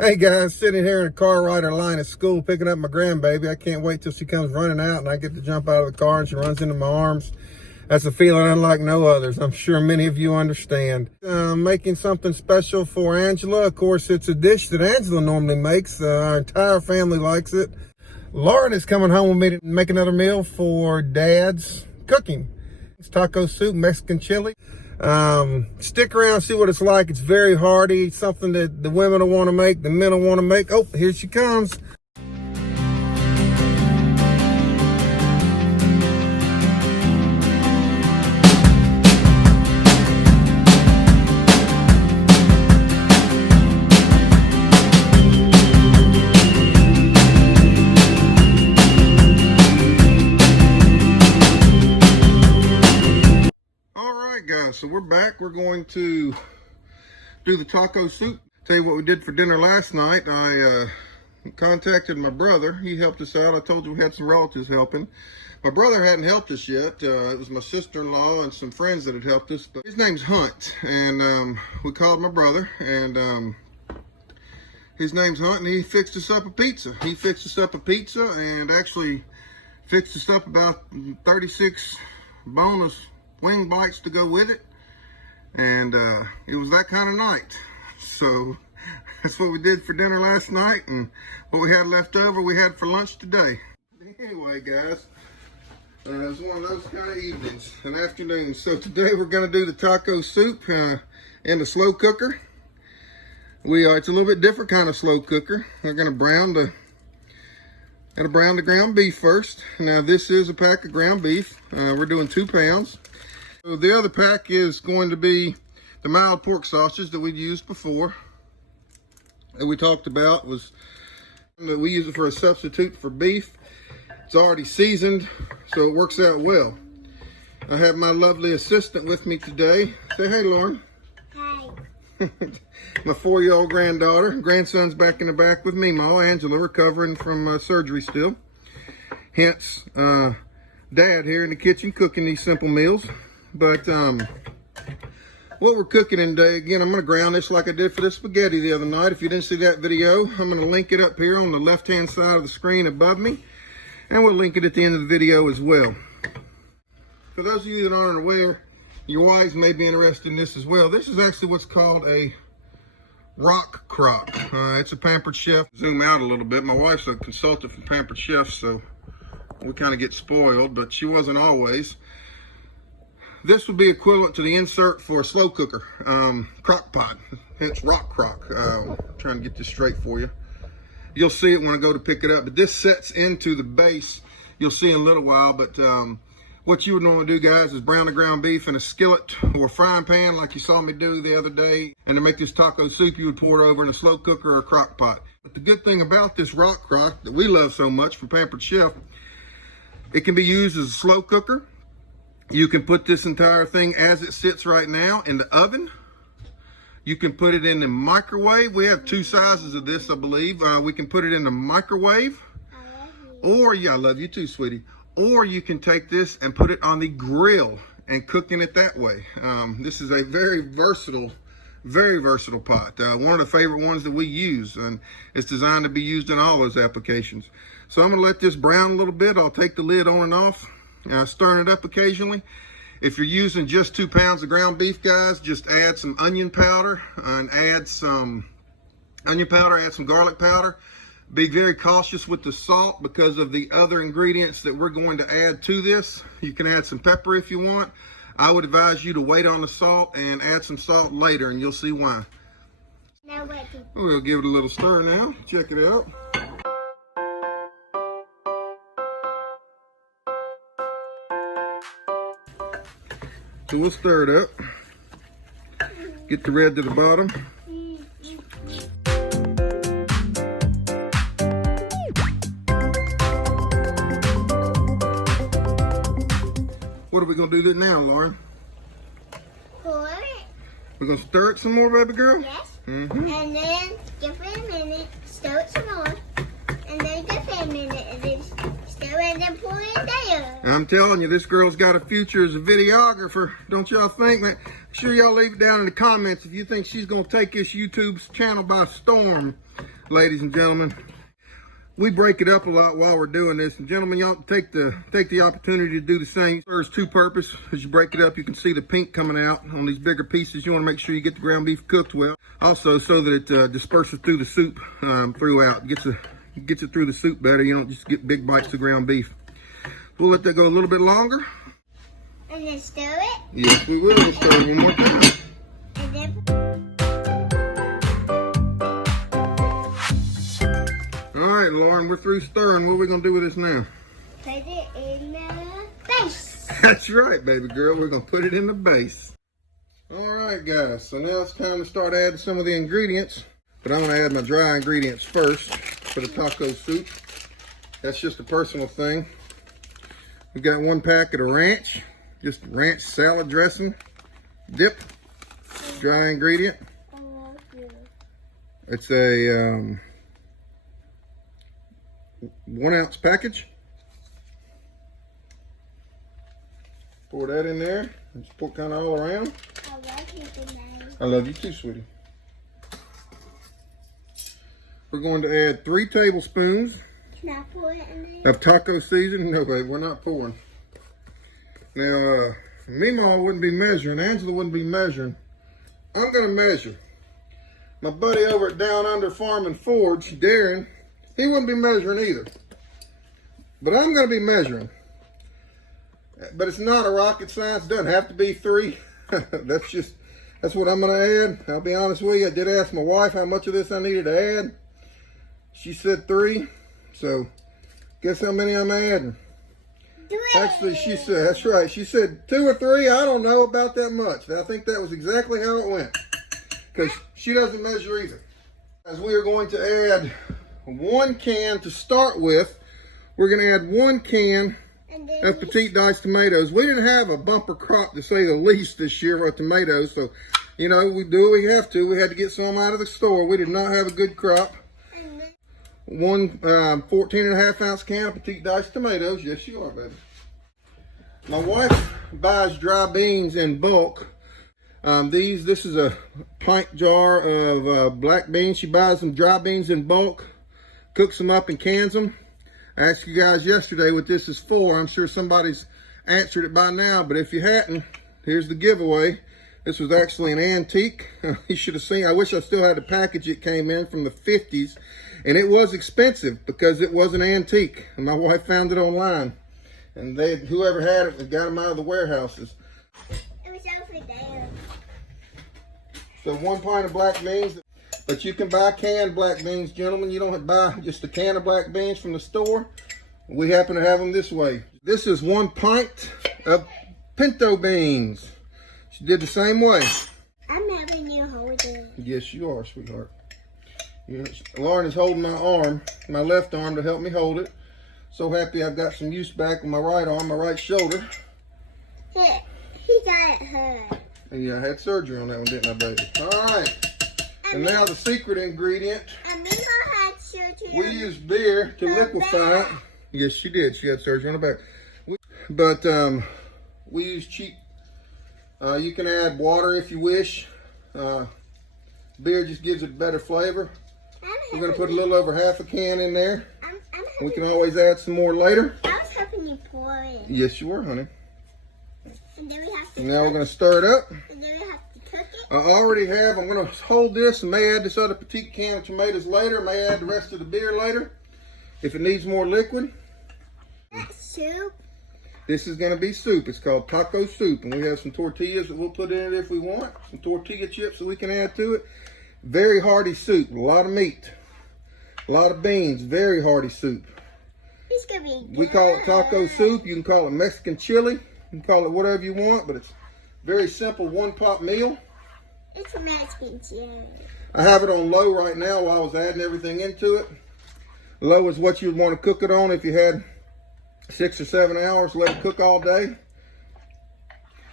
Hey guys, sitting here in a car rider line at school picking up my grandbaby. I can't wait till she comes running out and I get to jump out of the car and she runs into my arms. That's a feeling unlike no others. I'm sure many of you understand. Making something special for Angela. Of course, it's a dish that Angela normally makes. Our entire family likes it. Lauren is coming home with me to make another meal for Dad's cooking. It's taco soup, Mexican chili. Stick around, see what it's like. It's very hearty, something that the women will want to make, the men will want to make. Oh, here she comes. So we're back. We're going to do the taco soup. Tell you what we did for dinner last night. I contacted my brother. He helped us out. I told you we had some relatives helping. My brother hadn't helped us yet. It was my sister-in-law and some friends that had helped us. But his name's Hunt, and we called my brother, and his name's Hunt, and he fixed us up a pizza. He fixed us up a pizza and actually fixed us up about 36 boneless wing bites to go with it. And it was that kind of night. So that's what we did for dinner last night, and what we had left over we had for lunch today. Anyway guys, it was one of those kind of evenings and afternoons. So today we're going to do the taco soup in the slow cooker. It's a little bit different kind of slow cooker. We're going to brown the ground beef first. Now this is a pack of ground beef. We're doing 2 pounds. So the other pack is going to be the mild pork sausage that we've used before, that we talked about. We use it for a substitute for beef. It's already seasoned, so it works out well. I have my lovely assistant with me today. Say hey, Lauren. Hi. My 4-year-old granddaughter. Grandson's back in the back with me, Ma. Angela, recovering from surgery still. Hence, Dad here in the kitchen cooking these simple meals. But what we're cooking in today, again, I'm going to ground this like I did for the spaghetti the other night. If you didn't see that video, I'm going to link it up here on the left-hand side of the screen above me. And we'll link it at the end of the video as well. For those of you that aren't aware, your wives may be interested in this as well. This is actually what's called a rock crock. It's a Pampered Chef. Zoom out a little bit. My wife's a consultant from Pampered Chef, so we kind of get spoiled, but she wasn't always. This would be equivalent to the insert for a slow cooker, crock pot, hence rock crock. Trying to get this straight for you. You'll see it when I go to pick it up, but this sets into the base. You'll see in a little while, but what you would normally do, guys, is brown the ground beef in a skillet or a frying pan like you saw me do the other day. And to make this taco soup, you would pour it over in a slow cooker or a crock pot. But the good thing about this rock crock that we love so much from Pampered Chef, it can be used as a slow cooker. You can put this entire thing as it sits right now in the oven. You can put it in the microwave. We have 2 sizes of this, I believe. We can put it in the microwave. Or, yeah, I love you too, sweetie. Or you can take this and put it on the grill and cooking it that way. This is a very versatile pot. One of the favorite ones that we use, and it's designed to be used in all those applications. So I'm gonna let this brown a little bit. I'll take the lid on and off. Stirring it up occasionally. If you're using just 2 pounds of ground beef, guys, just add some onion powder and add some garlic powder. Be very cautious with the salt because of the other ingredients that we're going to add to this. You can add some pepper if you want. I would advise you to wait on the salt and add some salt later, and you'll see why. Now what? We'll give it a little stir now. Check it out. So we'll stir it up, get the red to the bottom. What are we gonna do now, Lauren? Pour it. We're gonna stir it some more, baby girl? Yes. Mm-hmm. And then give it a minute, stir it some more. And then give it a minute, and then stir it and then pour it in there. I'm telling you, this girl's got a future as a videographer. Don't y'all think, man? Make sure y'all leave it down in the comments if you think she's going to take this YouTube channel by storm, ladies and gentlemen. We break it up a lot while we're doing this. And gentlemen, y'all take the opportunity to do the same. It serves two purposes. As you break it up, you can see the pink coming out on these bigger pieces. You want to make sure you get the ground beef cooked well. Also, so that it disperses through the soup throughout. Gets it through the soup better. You don't just get big bites of ground beef. We'll let that go a little bit longer. And then stir it. Yes, we will. We'll stir it one more time. And then All right, Lauren, we're through stirring. What are we going to do with this now? put it in the base. That's right, baby girl. We're going to put it in the base. All right, guys. So now it's time to start adding some of the ingredients. But I'm going to add my dry ingredients first for the taco soup. That's just a personal thing. We've got 1 packet of ranch. Just ranch salad dressing. Dip. Dry ingredient. It's a 1 ounce package. Pour that in there. And just pour kind of all around. I love you tonight. I love you too, sweetie. We're going to add 3 tablespoons Can I pour it in there? of taco seasoning. No, babe, we're not pouring. Now, Meemaw wouldn't be measuring. Angela wouldn't be measuring. I'm going to measure. My buddy over at Down Under Farm and Forge, Darren, he wouldn't be measuring either. But I'm going to be measuring. But it's not a rocket science. It doesn't have to be 3. That's what I'm going to add. I'll be honest with you. I did ask my wife how much of this I needed to add. She said 3. So, guess how many I'm adding? 3. Actually, she said, that's right. She said 2 or 3. I don't know about that much. I think that was exactly how it went. Because she doesn't measure either. As we are going to add 1 can to start with, we're going to add 1 can of Petite diced tomatoes. We didn't have a bumper crop, to say the least, this year of tomatoes. So, you know, we do what we have to. We had to get some out of the store. We did not have a good crop. 1 14.5 ounce can of Petite diced tomatoes. Yes, you are, baby. My wife buys dry beans in bulk. This is a pint jar of black beans. She buys them dry beans in bulk, cooks them up and cans them. I asked you guys yesterday what this is for. I'm sure somebody's answered it by now, but if you hadn't, here's the giveaway. This was actually an antique. You should have seen. I wish I still had the package it came in from the 50s. And it was expensive because it was an antique. And my wife found it online. And whoever had it got them out of the warehouses. It was over there. So 1 pint of black beans. But you can buy canned black beans, gentlemen. You don't have to buy just a can of black beans from the store. We happen to have them this way. This is 1 pint of pinto beans. She did the same way. I'm having you hold it. Yes, you are, sweetheart. Lauren is holding my arm, my left arm, to help me hold it. So happy I've got some use back with my right arm, my right shoulder. He got it hurt. And yeah, I had surgery on that one, didn't I, baby? All right. And now the secret ingredient. And Mima had surgery. We use beer to liquefy it. Yes, she did. She had surgery on her back. But we use cheap. You can add water if you wish. Beer just gives it better flavor. We're going to put a little over half a can in there. We can always add some more later. I was hoping you pour it. Yes, you were, honey. And then we have to Now we're going to stir it up. And then we have to cook it. I already have. I'm going to hold this and may add this other Petite can of tomatoes later. May add the rest of the beer later if it needs more liquid. That soup. This is going to be soup. It's called taco soup. And we have some tortillas that we'll put in it if we want. Some tortilla chips that we can add to it. Very hearty soup. A lot of meat. A lot of beans. Very hearty soup. It's going to be good. We call it taco soup. You can call it Mexican chili. You can call it whatever you want. But it's very simple 1-pot meal. It's a Mexican chili. I have it on low right now while I was adding everything into it. Low is what you'd want to cook it on if you had 6 or 7 hours. Let it cook all day.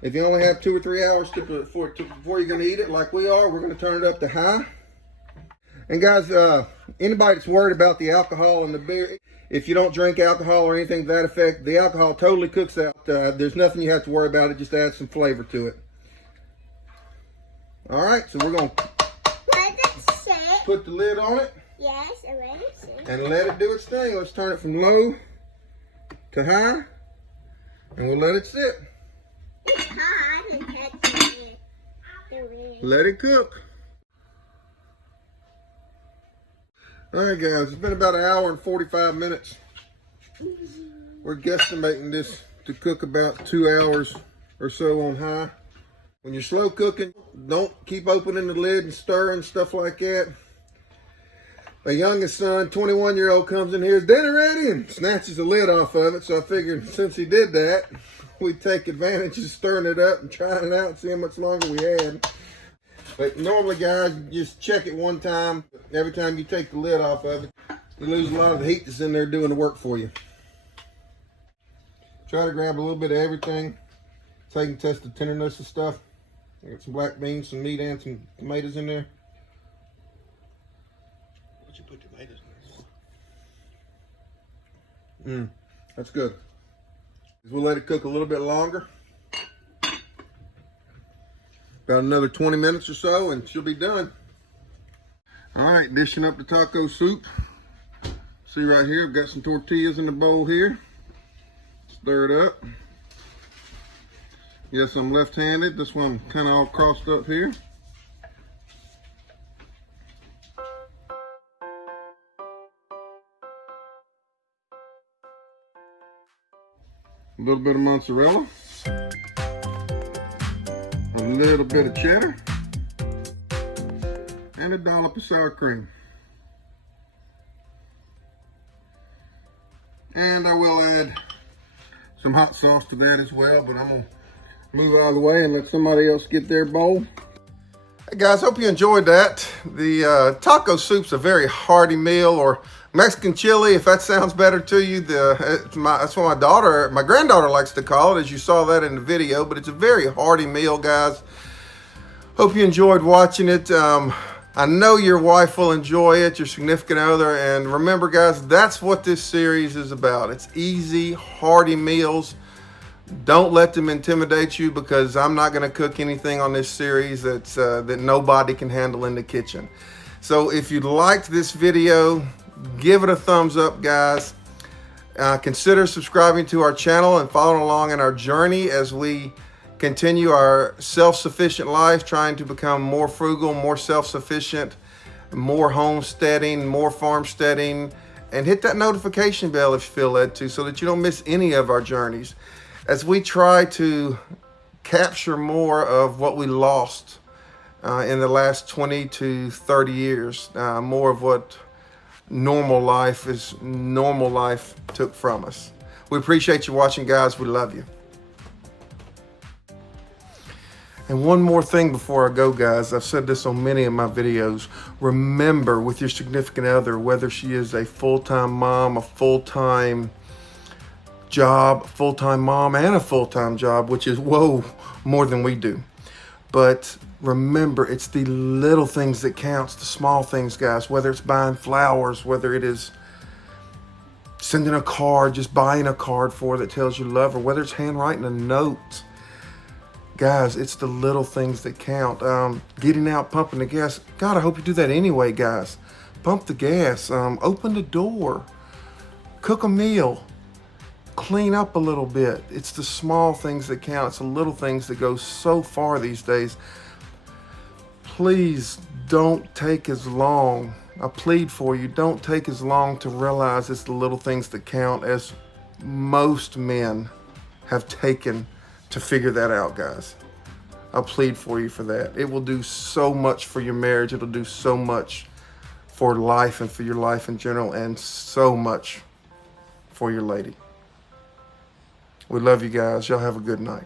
If you only have 2 or 3 hours before you're going to eat it like we are, we're going to turn it up to high. And guys, anybody that's worried about the alcohol and the beer, If you don't drink alcohol or anything to that effect, the alcohol totally cooks out. There's nothing you have to worry about. It just adds some flavor to it. All right, so we're going to put the lid on it. Yes, I already see. And let it do its thing. Let's turn it from low to high, and we'll let it sit. It's hot and touching the lid. Let it cook. All right, guys, it's been about an hour and 45 minutes. We're guesstimating this to cook about 2 hours or so on high. When you're slow cooking, don't keep opening the lid and stirring stuff like that. The youngest son, 21-year-old, comes in here, is dinner ready, and snatches the lid off of it. So I figured since he did that, we'd take advantage of stirring it up and trying it out and see how much longer we had. But normally, guys, you just check it one time. Every time you take the lid off of it, you lose a lot of the heat that's in there doing the work for you. Try to grab a little bit of everything so you can test the tenderness of stuff. I got some black beans, some meat, and some tomatoes in there. What'd you put tomatoes in? That's good. We'll let it cook a little bit longer. About another 20 minutes or so and she'll be done. All right, dishing up the taco soup. See right here, I've got some tortillas in the bowl here. Stir it up. Yes, I'm left-handed. That's why I'm kind of all crossed up here. A little bit of mozzarella. A little bit of cheddar. And a dollop of sour cream. And I will add some hot sauce to that as well, but I'm gonna move it out of the way and let somebody else get their bowl. Hey guys, hope you enjoyed that. The taco soup's a very hearty meal, or Mexican chili, if that sounds better to you. That's what my granddaughter likes to call it, as you saw that in the video, but it's a very hearty meal, guys. Hope you enjoyed watching it. I know your wife will enjoy it, your significant other, and remember, guys, that's what this series is about. It's easy, hearty meals. Don't let them intimidate you, because I'm not going to cook anything on this series that nobody can handle in the kitchen. So if you liked this video, give it a thumbs up, guys. Consider subscribing to our channel and following along in our journey as we continue our self-sufficient life, trying to become more frugal, more self-sufficient, more homesteading, more farmsteading, and hit that notification bell if you feel led to, so that you don't miss any of our journeys as we try to capture more of what we lost in the last 20 to 30 years, more of what normal life took from us. We appreciate you watching, guys. We love you. And one more thing before I go, guys. I've said this on many of my videos. Remember, with your significant other, whether she is a full-time mom, a full-time job, full-time mom, and a full-time job, which is, whoa, more than we do. But remember, it's the little things that counts, the small things, guys. Whether it's buying flowers, whether it is sending a card, just buying a card for her that tells you love her, whether it's handwriting a note. Guys, it's the little things that count. Getting out, pumping the gas. God, I hope you do that anyway, guys. Pump the gas. Open the door. Cook a meal. Clean up a little bit. It's the small things that count. It's the little things that go so far these days. Please don't take as long. I plead for you, don't take as long to realize it's the little things that count as most men have taken to figure that out, guys. I plead for you for that. It will do so much for your marriage. It'll do so much for life and for your life in general, and so much for your lady. We love you guys. Y'all have a good night.